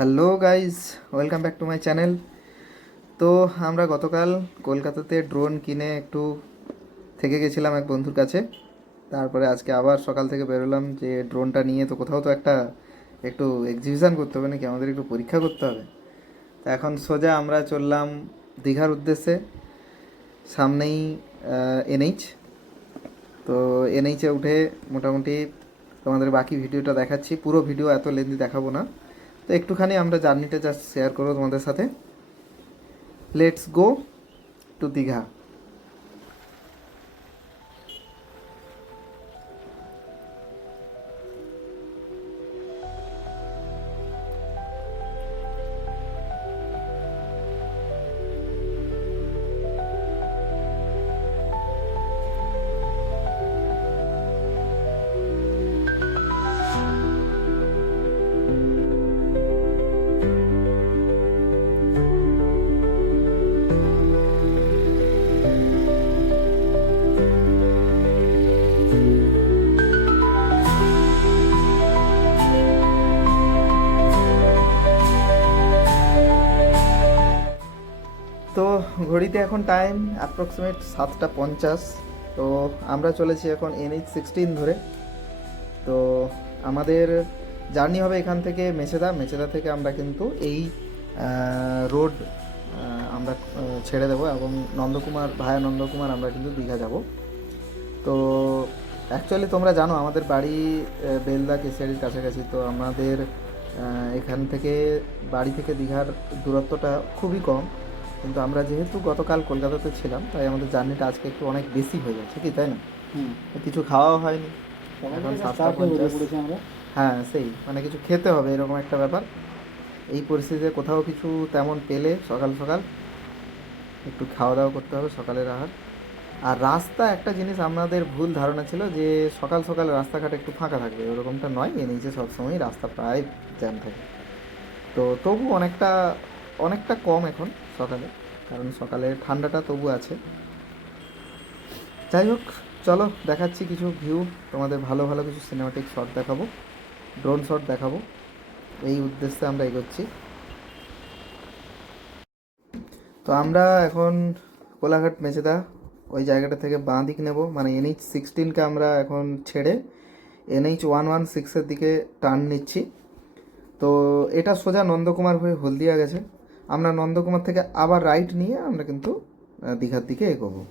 Hello guys, welcome back to my channel. তো আমরা গতকাল কলকাতাতে ড্রোন কিনে একটু থেকে গেছিলাম এক বন্ধুর কাছে। তারপরে আজকে আবার সকাল থেকে বেরোলাম যে ড্রোনটা নিয়ে তো কোথাও তো একটু এক্সিবিশন করতে হবে নাকি, আমাদের একটু পরীক্ষা করতে হবে। তা এখন সোজা আমরা চললাম দীঘার উদ্দেশ্যে। সামনেই এনএইচ। তো এনএইচে উঠে মোটামুটি তোমাদের বাকি ভিডিওটা দেখাচ্ছি। পুরো ভিডিও এত লেন্দি দেখাবো না, তো একটুখানি আমরা জার্নিটা জাস্ট শেয়ার করবো তোমাদের সাথে। Let's go to Digha. তো ঘড়িতে এখন টাইম অ্যাপ্রক্সিমেট 7:50। তো আমরা চলেছি এখন NH-16 ধরে। তো আমাদের জার্নি হবে এখান থেকে মেচেদা। মেচেদা থেকে আমরা কিন্তু এই রোড আমরা ছেড়ে দেবো এবং নন্দকুমার ভায়া নন্দকুমার আমরা কিন্তু দীঘা যাব। তো অ্যাকচুয়ালি তোমরা জানো আমাদের বাড়ি বেলদা কেশিয়ারির কাছাকাছি। তো আমাদের এখান থেকে বাড়ি থেকে দীঘার দূরত্বটা খুবই কম, কিন্তু আমরা যেহেতু গতকাল কলকাতাতে ছিলাম তাই আমাদের জার্নিটা আজকে একটু অনেক বেশি হয়ে যাচ্ছে, কি তাই না? তো কিছু খাওয়াও হয়নি, এখন 7:50। হ্যাঁ, সেই মানে কিছু খেতে হবে এরকম একটা ব্যাপার। এই পরিস্থিতিতে কোথাও কিছু তেমন পেলে সকাল সকাল একটু খাওয়া দাওয়া করতে হবে, সকালের আহার। আর রাস্তা একটা জিনিস আমাদের ভুল ধারণা ছিল যে সকাল সকাল রাস্তাঘাট একটু ফাঁকা থাকবে, ওরকমটা নয়। এ নিচে সবসময় রাস্তা প্রায় জ্যাম থাকে। তো তবু অনেকটা অনেকটা কম এখন সকালে, কারণ সকালে ঠান্ডাটা তবু আছে। যাই হোক, চলো দেখাচ্ছি কিছু ভিউ তোমাদের, ভালো ভালো কিছু সিনেমাটিক শট দেখাবো, ড্রোন শট দেখাবো। এই উদ্দেশ্যে আমরা এগোচ্ছি। তো আমরা এখন কোলাঘাট মেচেদা ওই জায়গাটা থেকে বাঁ দিক নেব, মানে NH-16কে আমরা এখন ছেড়ে NH-116-এর দিকে টার্ন নিচ্ছি। তো এটা সোজা নন্দকুমার হয়ে হলদিয়া গেছে। আমরা নন্দকুমার থেকে আবার রাইট নিয়ে আমরা কিন্তু দীঘার দিকে এগোবো।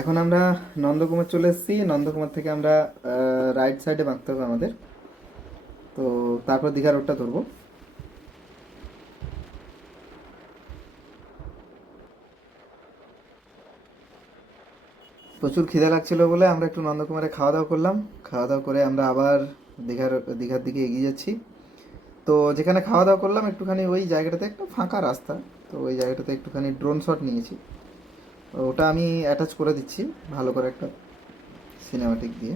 এখন আমরা নন্দকুমার চলে এসেছি। নন্দকুমার থেকে আমরা রাইট সাইডে বাঁকতে হবে আমাদের। তো তারপর দীঘা রোডটা ধরবো। প্রচুর খিদে লাগছিল বলে আমরা একটু নন্দকুমারে খাওয়া দাওয়া করলাম। খাওয়া দাওয়া করে আমরা আবার দীঘার দীঘার দিকে এগিয়ে যাচ্ছি। তো যেখানে খাওয়া দাওয়া করলাম একটুখানি ওই জায়গাটাতে একটা ফাঁকা রাস্তা, তো ওই জায়গাটাতে একটুখানি ড্রোন শট নিয়েছি। ওটা আমি অ্যাটাচ করে দিচ্ছি ভালো করে একটা সিনেমাটিক দিয়ে।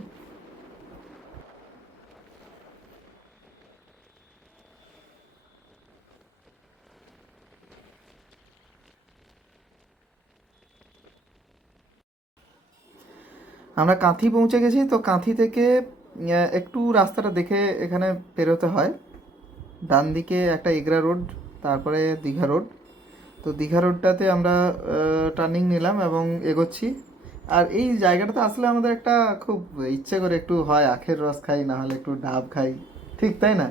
আমরা কাঁথি পৌঁছে গেছি। তো কাঁথি থেকে একটু রাস্তাটা দেখে এখানে পেরোতে হয়। ডান দিকে একটা এগরা রোড, তারপরে দীঘা রোড। তো দীঘা রোডটাতে আমরা টার্নিং নিলাম এবং এগোচ্ছি। আর এই জায়গাটাতে আসলে আমাদের একটা খুব ইচ্ছে করে একটু হয় আখের রস খাই, না হলে একটু ডাব খাই, ঠিক তাই না?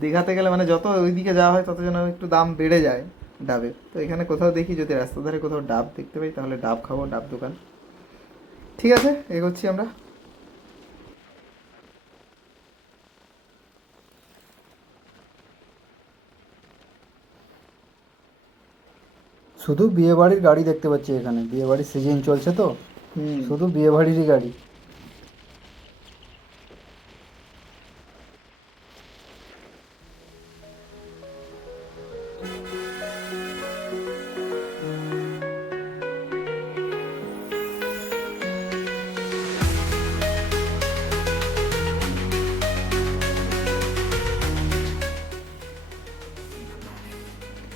দীঘাতে গেলে মানে যত ওইদিকে যাওয়া হয় তত যেন একটু দাম বেড়ে যায় ডাবের। তো এখানে কোথাও দেখি যদি রাস্তার ধারে কোথাও ডাব দেখতে পাই তাহলে ডাব খাবো, ডাব দোকান। ঠিক আছে, এগোচ্ছি আমরা। শুধু বিয়ে বাড়ির গাড়ি দেখতে পাচ্ছি এখানে, বিয়ে বাড়ির সিজন চলছে তো, শুধু বিয়ে বাড়িরই গাড়ি।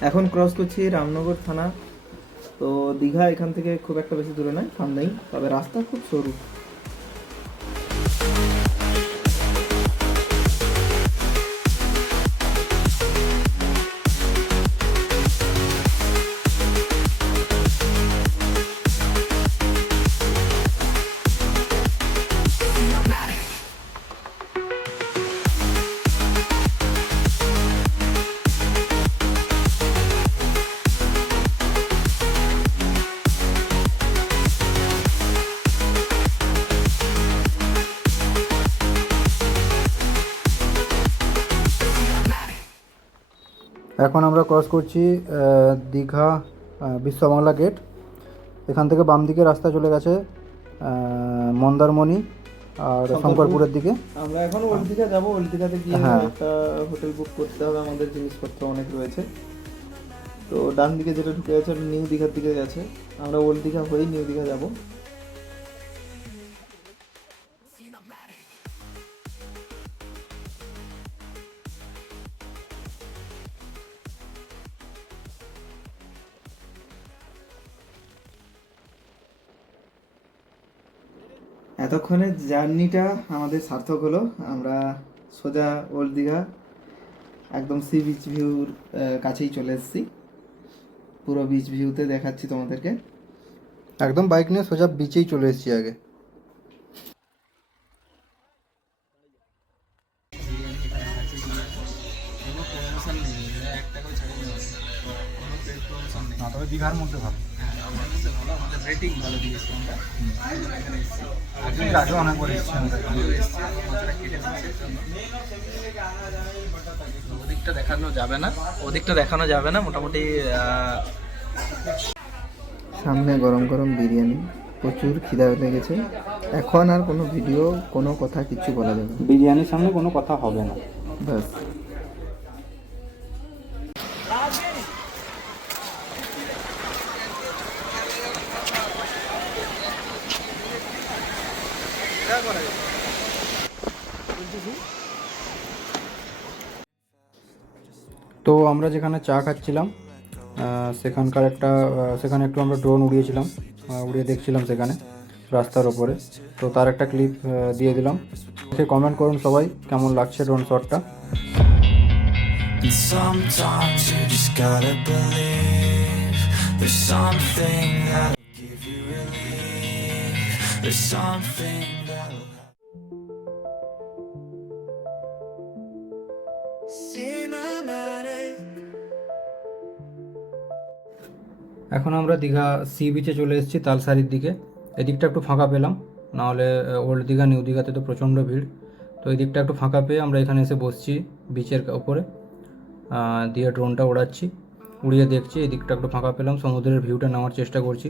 এখন ক্রস করছি রামনগর থানা। তো দীঘা এখান থেকে খুব একটা বেশি দূরে নয়, সামনেই, তবে রাস্তা খুব সরু। এখন আমরা ক্রস করছি দীঘা বিশ্ববাংলা গেট। এখান থেকে বাম দিকে রাস্তা চলে গেছে মন্দারমণি আর শঙ্করপুরের দিকে। আমরা এখন ওল্ড দীঘা যাবো। ওল্ড দীঘাতে গিয়ে হ্যাঁ। একটা হোটেল বুক করতে হবে, আমাদের জিনিসপত্র অনেক রয়েছে। তো ডান দিকে যেটা ঢুকে গেছে নিউ দীঘার দিকে গেছে, আমরা ওল্ড দীঘা হয়েই নিউ দীঘা যাবো। এতক্ষণের জার্নিটা আমাদের সার্থক হলো। আমরা সোজা ওল্ড দীঘা একদম সি বিচ ভিউর কাছেই চলে এসেছি। পুরো বিচ ভিউতে দেখাচ্ছি তোমাদেরকে। একদম বাইক নিয়ে সোজা বিচেই চলে এসেছি আগে। তবে দীঘার মধ্যে ভালো, রেটিং ভালো দিয়েছি আমরা। আগে অনেকবার এসেছি। ওদিকটা দেখানো যাবে না, ওদিকটা দেখানো যাবে না। মোটামুটি সামনে গরম গরম বিরিয়ানি, প্রচুর খিদা লেগেছে। এখন আর কোনো ভিডিও, কোনো কথা কিছু বলা যাবে না। বিরিয়ানির সামনে কোনো কথা হবে না, ব্যাস। তো আমরা যেখানে চা খাচ্ছিলাম সেখানে একটু আমরা ড্রোন উড়িয়েছিলাম, উড়িয়ে দেখছিলাম সেখানে রাস্তার ওপরে। তো তার একটা ক্লিপ দিয়ে দিলাম। সে কমেন্ট করুন সবাই কেমন লাগছে ড্রোন শটটা। And sometimes you just gotta believe there's something that'll give you relief. There's something that'll cinematic. এখন আমরা দীঘা সি বিচে চলে এসেছি তালসারির দিকে। এদিকটা একটু ফাঁকা পেলাম, নাহলে ওল্ড দীঘা নিউ দীঘাতে তো প্রচণ্ড ভিড়। তো এই দিকটা একটু ফাঁকা পেয়ে আমরা এখানে এসে বসছি বিচের ওপরে, দিয়ে ড্রোনটা উড়াচ্ছি, উড়িয়ে দেখছি। এই দিকটা একটু ফাঁকা পেলাম, সমুদ্রের ভিউটা নেওয়ার চেষ্টা করছি।